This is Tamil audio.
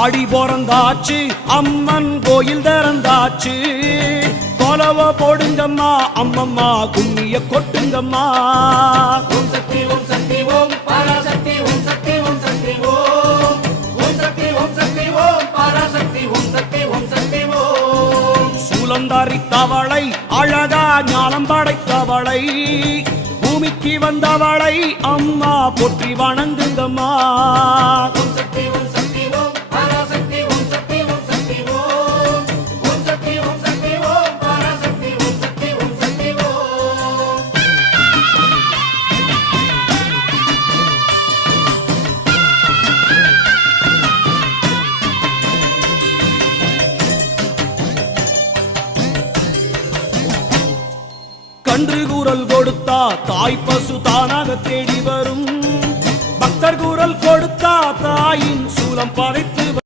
ஆடி பிறந்தாச்சு அம்மன் கோயில் திறந்தாச்சு கொலவ போடுங்கம்மா அம்மம்மா குண்ணிய கொட்டுங்கம்மா சூலந்தாரி தவளை அழகா ஞானம் படைத்தவளை பூமிக்கு வந்தவளை அம்மா போற்றி வணங்குங்கம்மா கன்று குரல் கொடுத்தா தாய் பசு தானாக தேடி வரும் பக்தர் குரல் கொடுத்தா தாயின் சூலம் பதைத்து